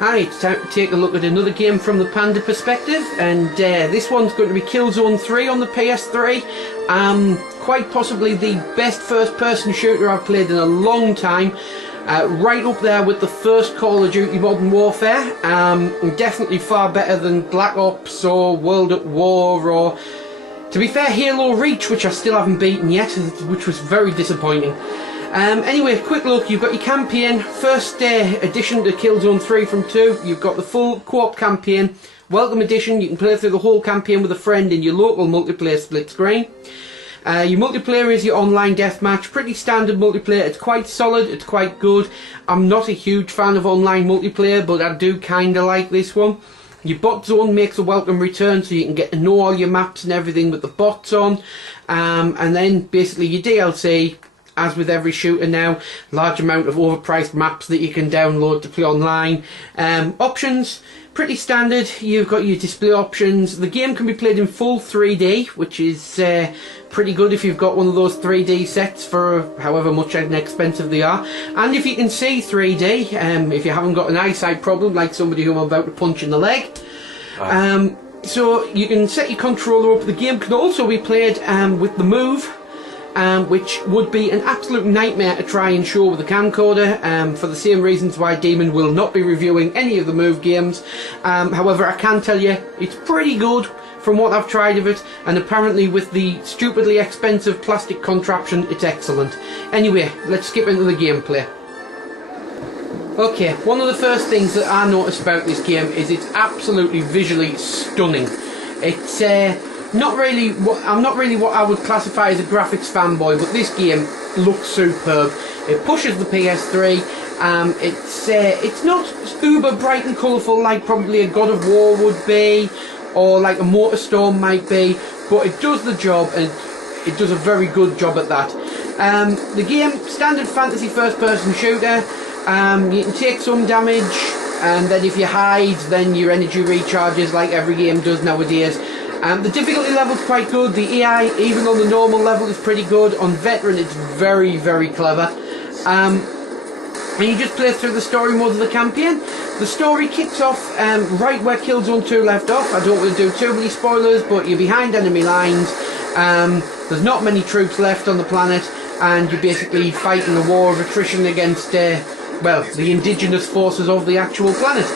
Hi, it's time to take a look at another game from the Panda perspective, and this one's going to be Killzone 3 on the PS3. Quite possibly the best first-person shooter I've played in a long time. Right up there with the first Call of Duty Modern Warfare. Definitely far better than Black Ops or World at War or, to be fair, Halo Reach, which I still haven't beaten yet, which was very disappointing. Anyway, quick look, you've got your campaign, first edition to Killzone 3 from 2, you've got the full co-op campaign, welcome edition, you can play through the whole campaign with a friend in your local multiplayer split screen. Your multiplayer is your online deathmatch, pretty standard multiplayer, it's quite solid, it's quite good. I'm not a huge fan of online multiplayer, but I do kinda like this one. Your bot zone makes a welcome return, so you can get to know all your maps and everything with the bots on. And then basically your DLC, as with every shooter now, large amount of overpriced maps that you can download to play online. Options, pretty standard. You've got your display options. The game can be played in full 3D, which is pretty good if you've got one of those 3D sets for however much and expensive they are. And if you can see 3D, if you haven't got an eyesight problem like somebody who I'm about to punch in the leg. So you can set your controller up. The game can also be played with the Move, which would be an absolute nightmare to try and show with a camcorder, for the same reasons why Demon will not be reviewing any of the Move games. However, I can tell you it's pretty good from what I've tried of it, and apparently with the stupidly expensive plastic contraption it's excellent. Anyway, let's skip into the gameplay. Okay, one of the first things that I noticed about this game is it's absolutely visually stunning. It's I'm not really what I would classify as a graphics fanboy, but this game looks superb. It pushes the PS3. It's not uber bright and colourful like probably a God of War would be, or like a MotorStorm might be, but it does the job, and it does a very good job at that. The game, standard fantasy first-person shooter. You can take some damage, and then if you hide, then your energy recharges like every game does nowadays. The difficulty level's quite good. The AI, even on the normal level, is pretty good. On Veteran, it's very, very clever. And you just play through the story mode of the campaign. The story kicks off right where Killzone 2 left off. I don't want to do too many spoilers, but you're behind enemy lines. There's not many troops left on the planet, and you're basically fighting a war of attrition against, well, the indigenous forces of the actual planet.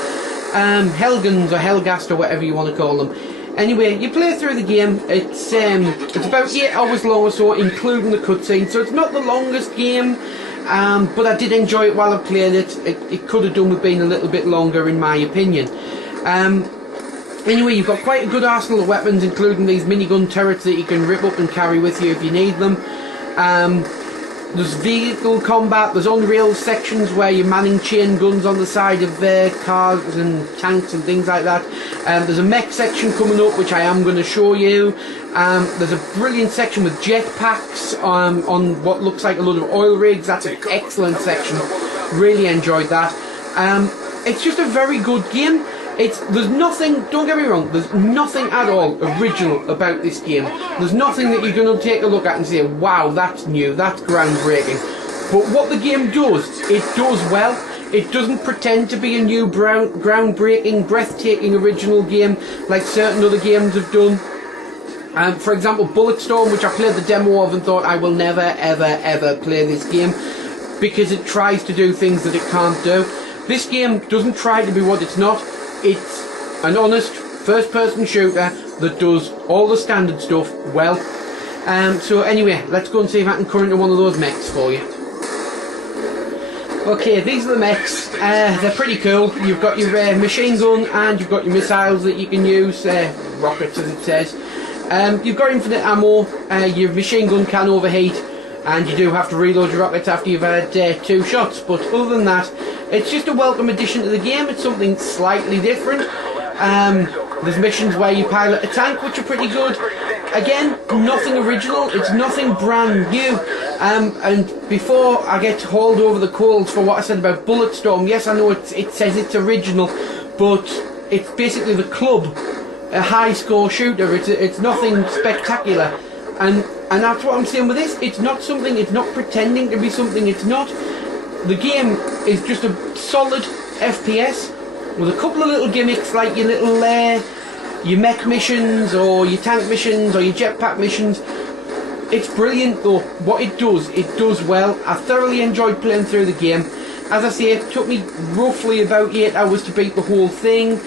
Helgans or Helgast or whatever you want to call them. Anyway, you play through the game. It's about 8 hours long or so, including the cutscene, so it's not the longest game, but I did enjoy it while I played it. It could have done with being a little bit longer, in my opinion. Anyway, you've got quite a good arsenal of weapons, including these minigun turrets that you can rip up and carry with you if you need them. There's vehicle combat, there's on-rail sections where you're manning chain guns on the side of cars and tanks and things like that. There's a mech section coming up, which I am going to show you. There's a brilliant section with jetpacks on what looks like a lot of oil rigs. That's an excellent section. Really enjoyed that. It's just a very good game. There's nothing, don't get me wrong, there's nothing at all original about this game. There's nothing that you're going to take a look at and say, wow, that's new, that's groundbreaking. But what the game does, it does well. It doesn't pretend to be a new groundbreaking, breathtaking original game like certain other games have done. For example, Bulletstorm, which I played the demo of and thought I will never, ever, ever play this game because it tries to do things that it can't do. This game doesn't try to be what it's not. It's an honest first-person shooter that does all the standard stuff well. So anyway, let's go and see if I can come into one of those mechs for you. Okay, these are the mechs. They're pretty cool. You've got your machine gun and you've got your missiles that you can use, rockets as it says. You've got infinite ammo. Your machine gun can overheat, and you do have to reload your rockets after you've had 2 shots. But other than that, it's just a welcome addition to the game. It's something slightly different. There's missions where you pilot a tank, which are pretty good. Again, nothing original. It's nothing brand new. And before I get hauled over the coals for what I said about Bulletstorm, yes, I know it says it's original, but it's basically the club, a high score shooter. It's nothing spectacular. And that's what I'm saying with this. It's not something, it's not pretending to be something it's not. The game is just a solid FPS. with a couple of little gimmicks like your little your mech missions or your tank missions or your jetpack missions. It's brilliant though. What it does well. I thoroughly enjoyed playing through the game. As I say, it took me roughly about 8 hours to beat the whole thing.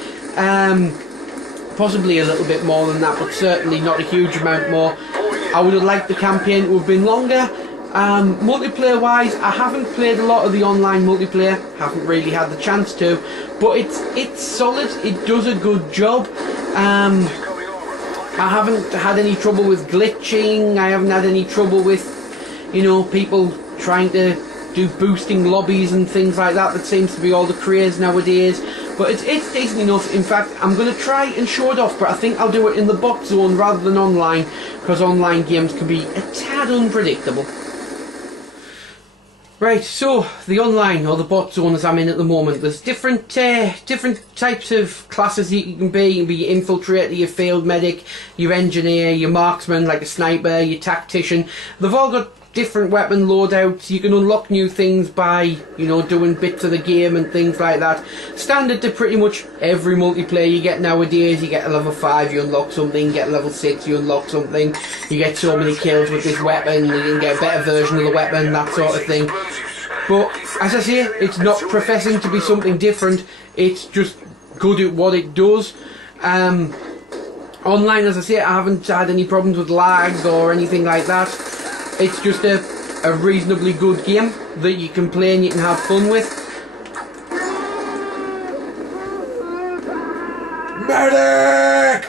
Possibly a little bit more than that, but certainly not a huge amount more. I would have liked the campaign to have been longer. Multiplayer wise, I haven't played a lot of the online multiplayer, haven't really had the chance to, but it's solid, it does a good job. I haven't had any trouble with glitching, I haven't had any trouble with, you know, people trying to do boosting lobbies and things like that. That seems to be all the craze nowadays. But it's decent enough. In fact, I'm going to try and show it off, but I think I'll do it in the bot zone rather than online, because online games can be a tad unpredictable. Right, so the online or the bot zone as I'm in at the moment, there's different types of classes that you can be. You can be your infiltrator, your field medic, your engineer, your marksman like a sniper, your tactician. They've all got different weapon loadouts. You can unlock new things by, you know, doing bits of the game and things like that. Standard to pretty much every multiplayer you get nowadays. You get a level 5, you unlock something. You get a level 6, you unlock something. You get so many kills with this weapon, you can get a better version of the weapon, that sort of thing. But as I say, it's not professing to be something different. It's just good at what it does. Online, as I say, I haven't had any problems with lag or anything like that. It's just a reasonably good game that you can play and you can have fun with. Medic!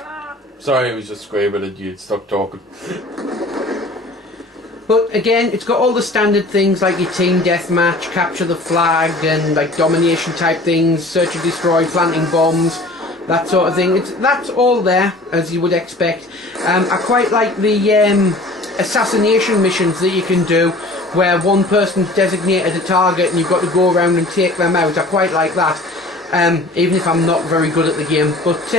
Sorry, I was just screaming and you'd stop talking. But again, it's got all the standard things like your team deathmatch, capture the flag, and like domination type things, search and destroy, planting bombs, that sort of thing. That's all there, as you would expect. I quite like the assassination missions that you can do, where one person's designated a target and you've got to go around and take them out. I quite like that, even if I'm not very good at the game. But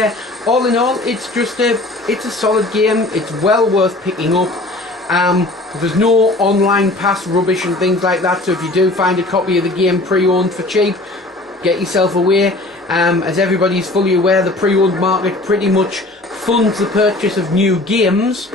all in all, it's a solid game. It's well worth picking up. There's no online pass rubbish and things like that, so if you do find a copy of the game pre-owned for cheap, get yourself away. As everybody's fully aware, the pre-owned market pretty much funds the purchase of new games.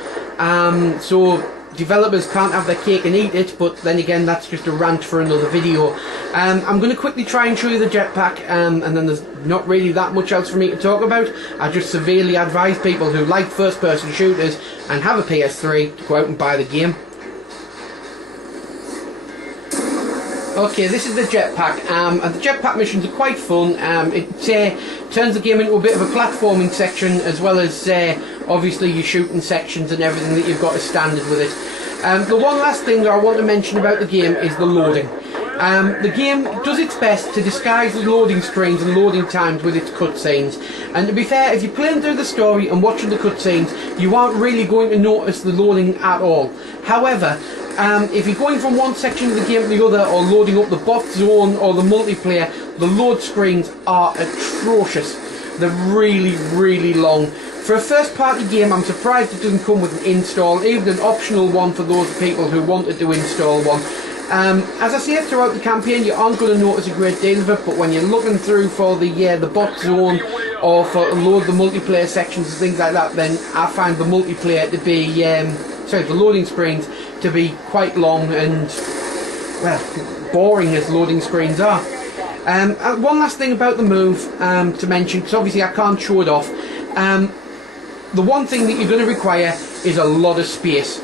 So developers can't have their cake and eat it, but then again, that's just a rant for another video. I'm going to quickly try and show you the jetpack, and then there's not really that much else for me to talk about. I just severely advise people who like first-person shooters and have a PS3 to go out and buy the game. Okay, this is the jetpack, and the jetpack missions are quite fun. It turns the game into a bit of a platforming section, as well as obviously your shooting sections and everything that you've got as standard with it. The one last thing that I want to mention about the game is the loading. The game does its best to disguise the loading screens and loading times with its cutscenes. And to be fair, if you're playing through the story and watching the cutscenes, you aren't really going to notice the loading at all. However, if you're going from one section of the game to the other, or loading up the bot zone or the multiplayer, the load screens are atrocious. They're really, really long. For a first party game, I'm surprised it doesn't come with an install, even an optional one for those people who wanted to install one. As I say, throughout the campaign you aren't going to notice a great deal of it, but when you're looking through for the bot zone or for load the multiplayer sections and things like that, then I find the multiplayer to be, the loading screens to be quite long and, well, boring as loading screens are. One last thing about the move to mention, because obviously I can't show it off. The one thing that you're going to require is a lot of space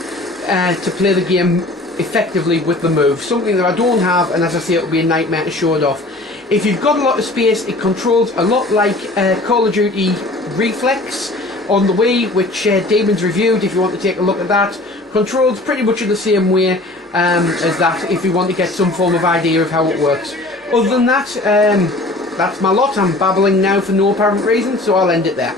to play the game effectively with the move. Something that I don't have, and as I say, it will be a nightmare to show it off. If you've got a lot of space, it controls a lot like Call of Duty Reflex on the Wii, which Demon's reviewed if you want to take a look at that. Controls pretty much in the same way as that, if you want to get some form of idea of how it works. Other than that, that's my lot. I'm babbling now for no apparent reason, so I'll end it there.